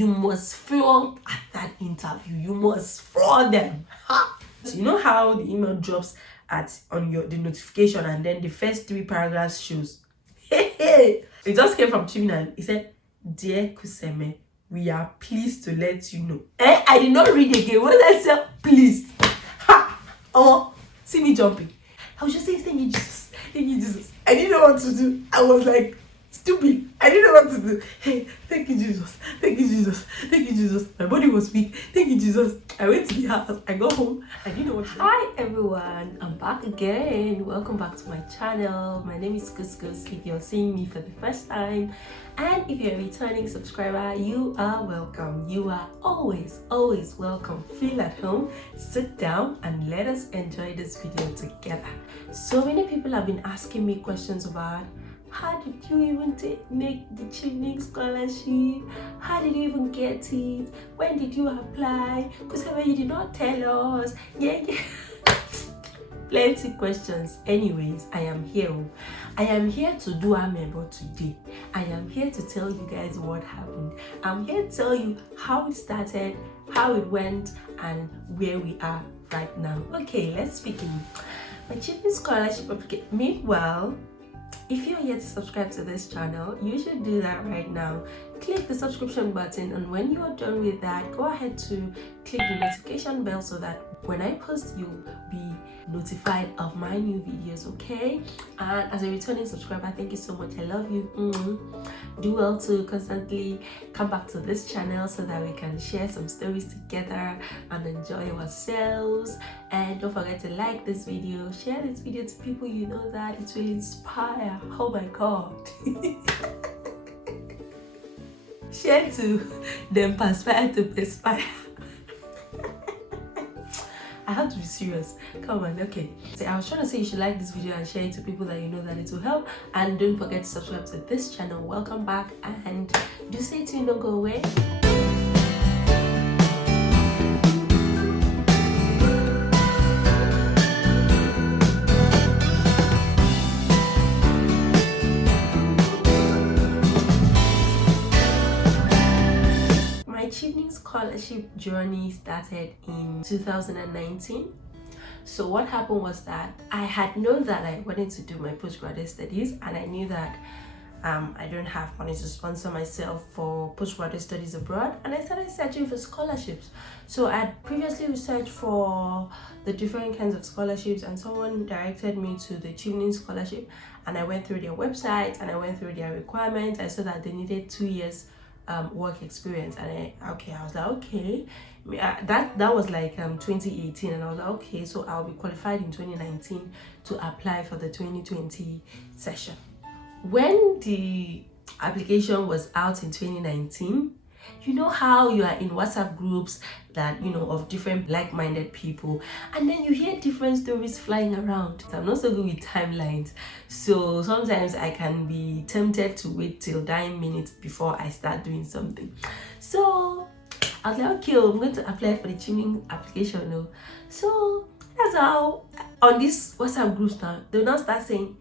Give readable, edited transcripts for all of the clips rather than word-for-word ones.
you must flaunt at that interview. You must flaunt them. Ha! So you know how the email drops on the notification, and then the first 3 paragraphs shows. It just came from Chevening. It said, "Dear Kuseme, we are pleased to let you know." I did not read again. When I said pleased, ha! Oh, see me jumping. I was just saying, "Thank you, Jesus. Thank you, Jesus." I didn't know what to do. I was like stupid. I didn't know what to do. Hey, thank you, Jesus. Thank you, Jesus. Thank you, Jesus. My body was weak. Thank you, Jesus. I went to the house. I got home. I didn't know what to do. Hi, everyone. I'm back again. Welcome back to my channel. My name is Kuskus. If you're seeing me for the first time, and if you're a returning subscriber, you are welcome. You are always welcome. Feel at home. Sit down and let us enjoy this video together. So many people have been asking me questions about, how did you even make the Chevening Scholarship? How did you even get it? When did you apply? Because you did not tell us. Yeah. Plenty questions. Anyways, I am here. I am here to do a member today. I am here to tell you guys what happened. I'm here to tell you how it started, how it went, and where we are right now. Okay, let's begin. My Chevening Scholarship Application. Meanwhile, if you're yet to subscribe to this channel, you should do that right now. Click the subscription button, and when you are done with that, go ahead to click the notification bell so that when I post, you'll be notified of my new videos, okay? And as a returning subscriber, thank you so much. I love you. Do well to constantly come back to this channel so that we can share some stories together and enjoy ourselves. And don't forget to like this video, share this video to people you know that it will inspire. Oh my God. Share to them, perspire to perspire. I have to be serious. Come on, okay. So I was trying to say you should like this video and share it to people that you know that it will help. And don't forget to subscribe to this channel. Welcome back, and do stay tuned, don't go away. Chevening Scholarship journey started in 2019. So what happened was that I had known that I wanted to do my postgraduate studies, and I knew that I don't have money to sponsor myself for postgraduate studies abroad, and I started searching for scholarships. So I had previously researched for the different kinds of scholarships, and someone directed me to the Chevening Scholarship, and I went through their website and I went through their requirements. I saw that they needed 2 years work experience, and I was like, okay. That was like 2018, and I was like, okay, so I'll be qualified in 2019 to apply for the 2020 session. When the application was out in 2019, you know how you are in WhatsApp groups that, you know, of different like-minded people, and then you hear different stories flying around. I'm not so good with timelines, so sometimes I can be tempted to wait till 9 minutes before I start doing something. So I was like, okay, I'm going to apply for the Chevening application now. So that's how on these WhatsApp groups now, they'll now start saying,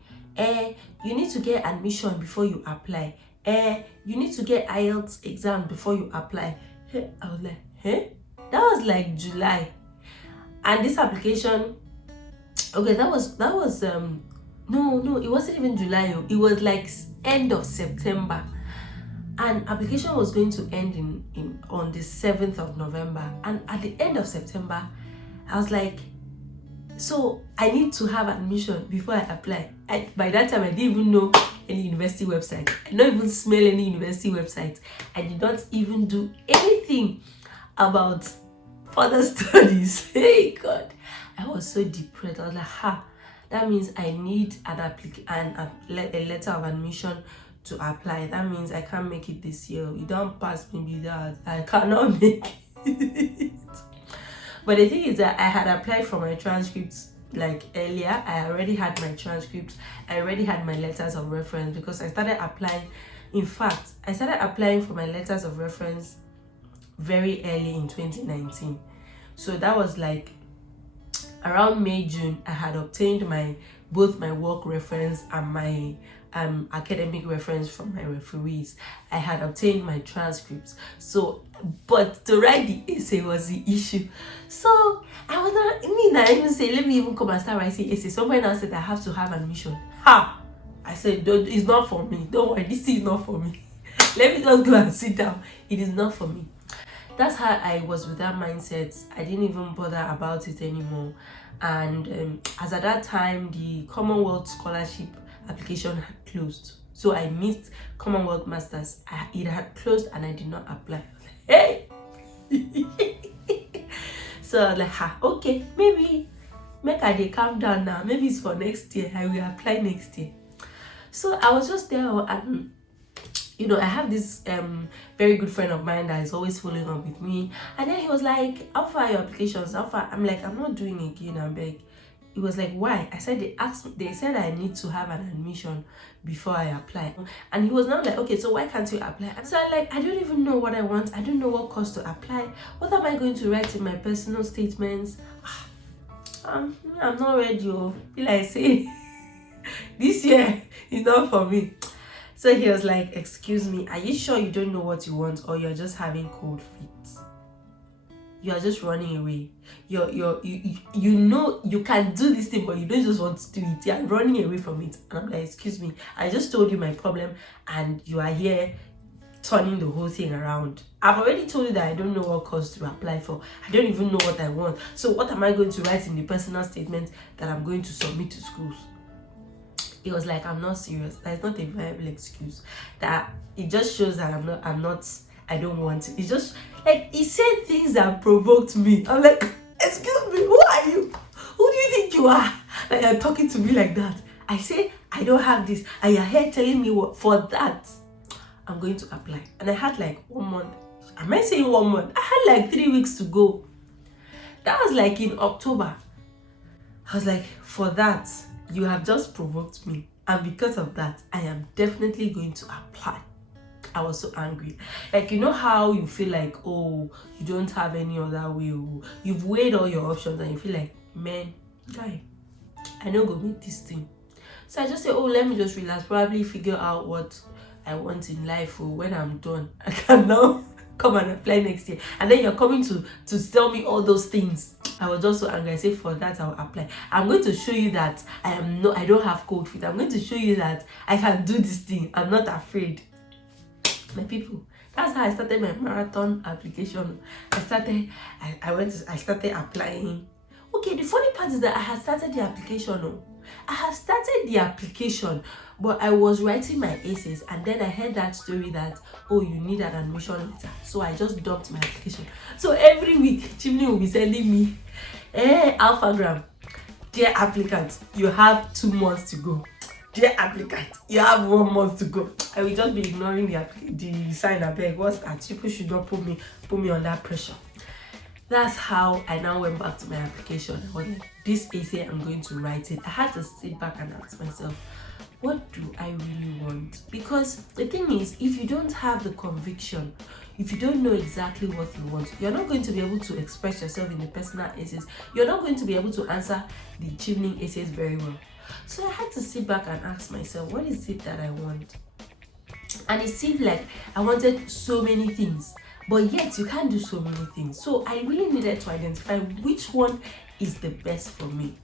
you need to get admission before you apply. You need to get IELTS exam before you apply. I was like, that was like July, and this application, okay, that was no, it wasn't even July. It was like end of September, and application was going to end on the 7th of November. And at the end of September, I was like, so I need to have admission before I apply. By that time, I didn't even know any university website. I don't even smell any university website. I did not even do anything about further studies. Hey God, I was so depressed. I was like, that means I need a letter of admission to apply. That means I can't make it this year. You don't pass me that. I cannot make it. But the thing is that I had applied for my transcripts like earlier. I already had my transcripts. I already had my letters of reference, because I started applying. In fact, I started applying for my letters of reference very early in 2019. So that was like around May, June. I had obtained both my work reference and my academic reference from my referees. I had obtained my transcripts. So, but to write the essay was the issue. So I was not, I even say, let me even come and start writing essay. Someone else said I have to have admission. Ha! I said, it's not for me. Don't worry, this is not for me. Let me just go and sit down. It is not for me. That's how I was with that mindset. I didn't even bother about it anymore. And as at that time, the Commonwealth Scholarship Application had closed. So I missed Commonwealth Masters. It had closed and I did not apply. Hey! So I was like, okay, maybe make a day calm down now. Maybe it's for next year. I will apply next year. So I was just there and I have this very good friend of mine that is always following up with me, and then he was like, how far are your applications? How far? I'm like, I'm not doing it again, I beg. He was like, why? I said, they said I need to have an admission before I apply. And he was now like, okay, so why can't you apply? So I'm like, I don't even know what I want. I don't know what course to apply. What am I going to write in my personal statements? I'm not ready. Feel I say this year is not for me. So he was like, excuse me, are you sure you don't know what you want, or you're just having cold feet? You are just running away. You know you can do this thing, but you don't just want to do it. You're running away from it. And I'm like, excuse me, I just told you my problem and you are here turning the whole thing around. I've already told you that I don't know what course to apply for. I don't even know what I want. So what am I going to write in the personal statement that I'm going to submit to schools? It was like, I'm not serious. That's not a viable excuse. That it just shows that I don't want it. It's just like, he said things that provoked me. I'm like, excuse me, who are you? Who do you think you are? Like, you're talking to me like that. I say, I don't have this. And you're here telling me what for that I'm going to apply. And I had like 1 month. Am I saying 1 month? I had like 3 weeks to go. That was like in October. I was like, for that, you have just provoked me, and because of that, I am definitely going to apply. I was so angry. Like, you know how you feel like, oh, you don't have any other way. You've weighed all your options and you feel like, man, guy, I know go make this thing. So I just say, oh, let me just relax, probably figure out what I want in life, or when I'm done, I can now come and apply next year. And then you're coming to tell me all those things. I was just so angry. I said, for that I'll apply. I'm going to show you that I don't have cold feet. I'm going to show you that I can do this thing. I'm not afraid. My people, that's how I started my marathon application. I started applying. Okay, the funny part is that I had started the application. I had started the application, but I was writing my essays, and then I heard that story that, oh, you need an admission letter. So I just dumped my application. So every week, Chevening will be sending me, hey, Alphagram, dear applicant, you have 2 months to go. Dear applicant, you have 1 month to go. I will just be ignoring the sign. I beg, what's that? People should not put me under pressure. That's how I now went back to my application. I was like, this essay, I'm going to write it. I had to sit back and ask myself, what do I really want? Because the thing is, if you don't have the conviction, if you don't know exactly what you want, you're not going to be able to express yourself in the personal essays. You're not going to be able to answer the Chevening essays very well. So I had to sit back and ask myself, what is it that I want? And it seemed like I wanted so many things, but yet you can't do so many things. So I really needed to identify which one is the best for me.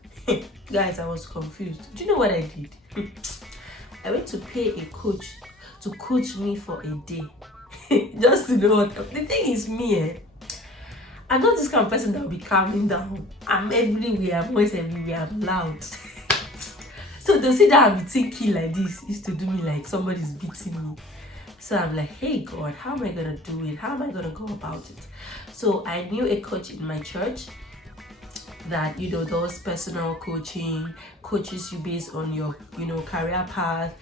Guys, I was confused. Do you know what I did? I went to pay a coach to coach me for a day. Just to know what. The thing is, me, I'm not this kind of person that will be calming down. I'm everywhere. I'm always everywhere. I'm loud. So they'll sit down and be thinking like this. Used to do me like somebody's beating me. So I'm like, hey God, how am I gonna do it? How am I gonna go about it? So I knew a coach in my church that, does personal coaching, coaches you based on your, career path,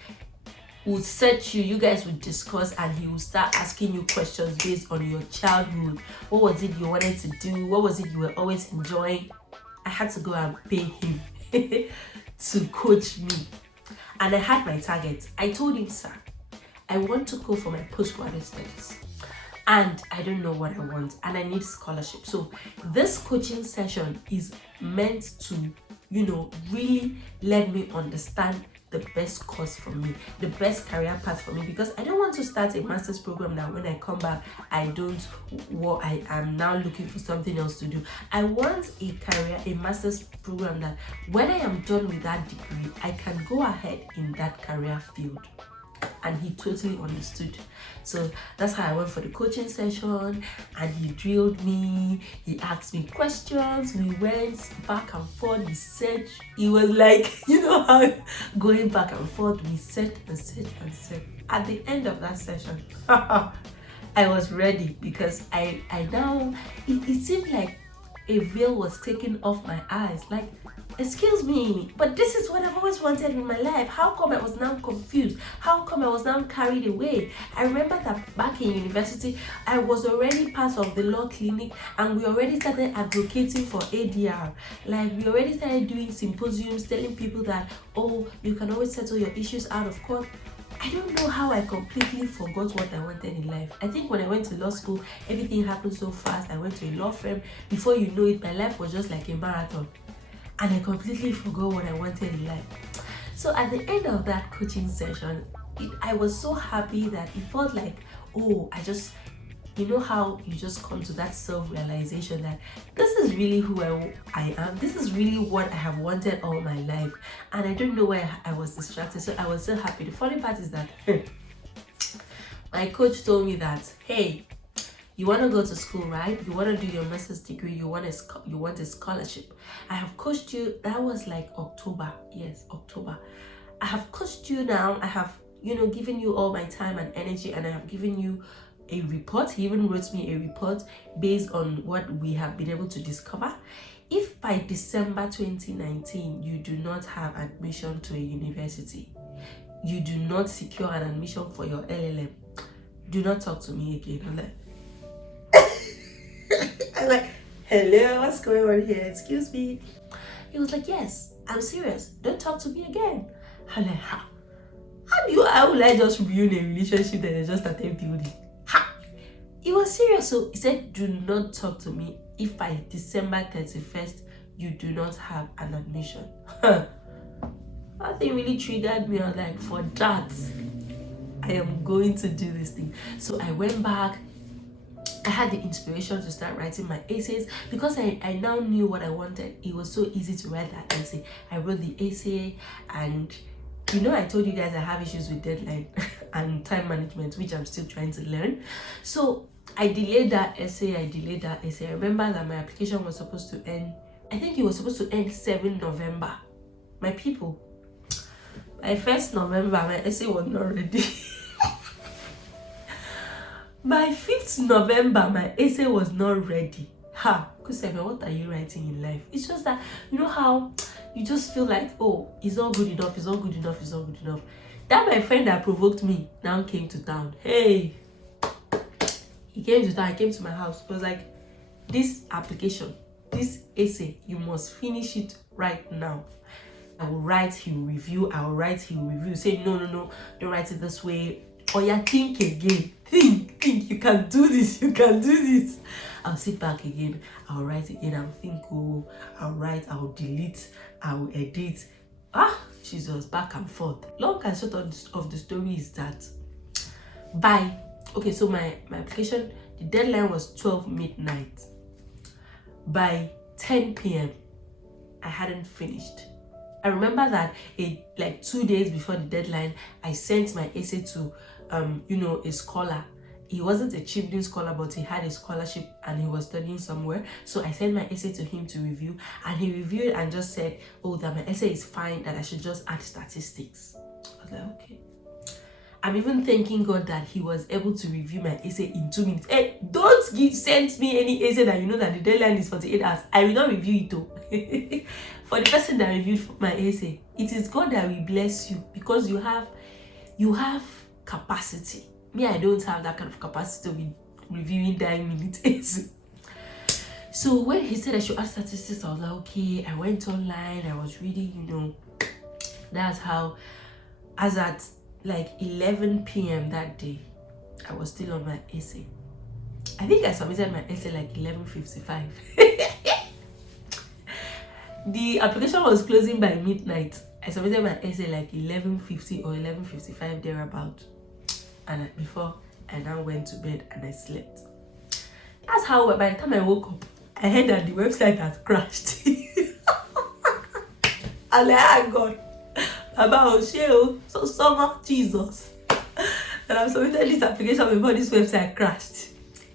would set you guys would discuss, and he will start asking you questions based on your childhood. What was it you wanted to do? What was it you were always enjoying? I had to go and pay him to coach me. And I had my target. I told him, sir, I want to go for my postgraduate studies, and I don't know what I want, and I need scholarship. So this coaching session is meant to, really let me understand the best course for me, the best career path for me, because I don't want to start a master's program that when I come back, I am now looking for something else to do. I want a master's program that when I am done with that degree, I can go ahead in that career field. And he totally understood. So that's how I went for the coaching session, and he drilled me, he asked me questions, we went back and forth, he said, he was like, you know how going back and forth, we said and said and said. At the end of that session, I was ready, because I now, it seemed like a veil was taken off my eyes. Like, excuse me, but this is what I've always wanted in my life. How come I was now confused? How come I was now carried away? I remember that back in university, I was already part of the law clinic, and we already started advocating for ADR. Like, we already started doing symposiums, telling people that, oh, you can always settle your issues out of court. I don't know how I completely forgot what I wanted in life. I think when I went to law school, everything happened so fast. I went to a law firm. Before you know it, my life was just like a marathon. And I completely forgot what I wanted in life. So at the end of that coaching session, I was so happy that it felt like, oh, you know how you just come to that self-realization that this is really who I am. This is really what I have wanted all my life. And I don't know why I was distracted. So I was so happy. The funny part is that my coach told me that, hey, you want to go to school, right? You want to do your master's degree. You want a scholarship. I have coached you. That was like October. Yes, October. I have coached you now. I have, given you all my time and energy, and I have given you a report. He even wrote me a report based on what we have been able to discover. If by December 2019 you do not have admission to a university, you do not secure an admission for your LLM, do not talk to me again. I'm like, hello, what's going on here? Excuse me. He was like, yes, I'm serious. Don't talk to me again. I'm like, how will I just ruin a relationship that I just started building? He was serious. So he said, do not talk to me if by December 31st you do not have an admission. That thing really triggered me. I was like, for that, I am going to do this thing. So I went back. I had the inspiration to start writing my essays because I now knew what I wanted. It was so easy to write that essay. I wrote the essay, and I told you guys I have issues with deadline and time management, which I'm still trying to learn. So I delayed that essay. I remember that my application was supposed to end, I think it was supposed to end 7 November. My people, by 1st November, my essay was not ready. By 5th November, my essay was not ready. Kuseme, what are you writing in life? It's just that, how you just feel like, oh, it's all good enough, it's all good enough, it's all good enough. That my friend that provoked me now came to town. Hey, he came to town, he came to my house. It was like, this application, this essay, you must finish it right now. I will write, he will review, I will write, he will review. Say, no, don't write it this way. Or think again. Think, you can do this, I'll sit back again, I'll write again, I'll think, I'll write, I'll delete, I'll edit. Jesus, back and forth. Long and short of the story is that so my application, the deadline was 12 midnight. By 10 p.m. I hadn't finished. I remember that 2 days before the deadline, I sent my essay to a scholar. He wasn't a Chevening Scholar, but he had a scholarship and he was studying somewhere. So I sent my essay to him to review, and he reviewed and just said, oh, that my essay is fine, that I should just add statistics. I was like, okay. I'm even thanking God that he was able to review my essay in 2 minutes. Hey, don't send me any essay that that the deadline is 48 hours. I will not review it though. For the person that reviewed my essay, it is God that will bless you, because you have capacity. Me, I don't have that kind of capacity to be reviewing 9-minute essay. So when he said I should add statistics, I was like, okay. I went online, I was reading, that's how, as at 11 p.m. that day, I was still on my essay. I think I submitted my essay 11:55. The application was closing by midnight. I submitted my essay like 11:50 or 11:55 thereabout, and before I now went to bed and I slept. That's how by the time I woke up, I heard that the website has crashed. And like, oh God, about Osheo, so much Jesus. And I submitted this application before this website crashed.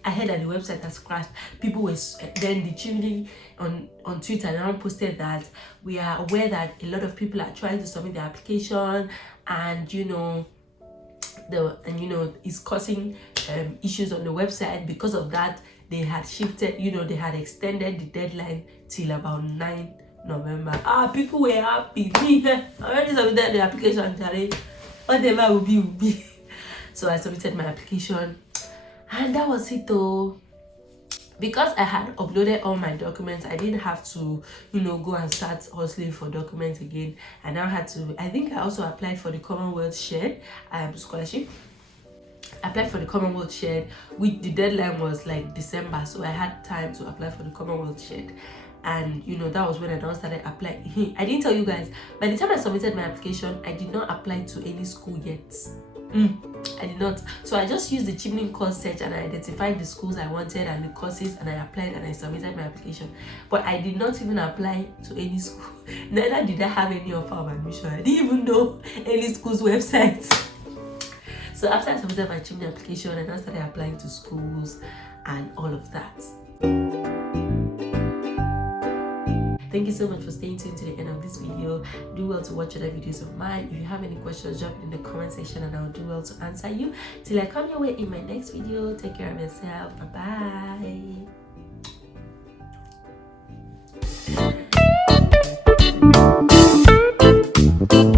I heard that the website has crashed. People were then the Chevening on Twitter now posted that we are aware that a lot of people are trying to submit their application, and it's causing issues on the website. Because of that, they had shifted, they had extended the deadline till about 9 November. People were happy. I already submitted the application today. Whatever will be. So I submitted my application, and that was it though. Because I had uploaded all my documents, I didn't have to, go and start hustling for documents again. I now had to, I think I also applied for the Commonwealth Shared Scholarship. I applied for the Commonwealth Shared, which the deadline was like December, so I had time to apply for the Commonwealth Shared. And that was when I now started applying. I didn't tell you guys, by the time I submitted my application, I did not apply to any school yet. I did not. So I just used the Chevening course search and I identified the schools I wanted and the courses, and I applied and I submitted my application. But I did not even apply to any school. Neither did I have any offer of admission. I didn't even know any school's websites. So after I submitted my Chevening application, I now started applying to schools and all of that. Thank you so much for staying tuned to the end of this video. Do well to watch other videos of mine. If you have any questions, drop it in the comment section and I'll do well to answer you. Till I come your way in my next video, take care of yourself. Bye bye.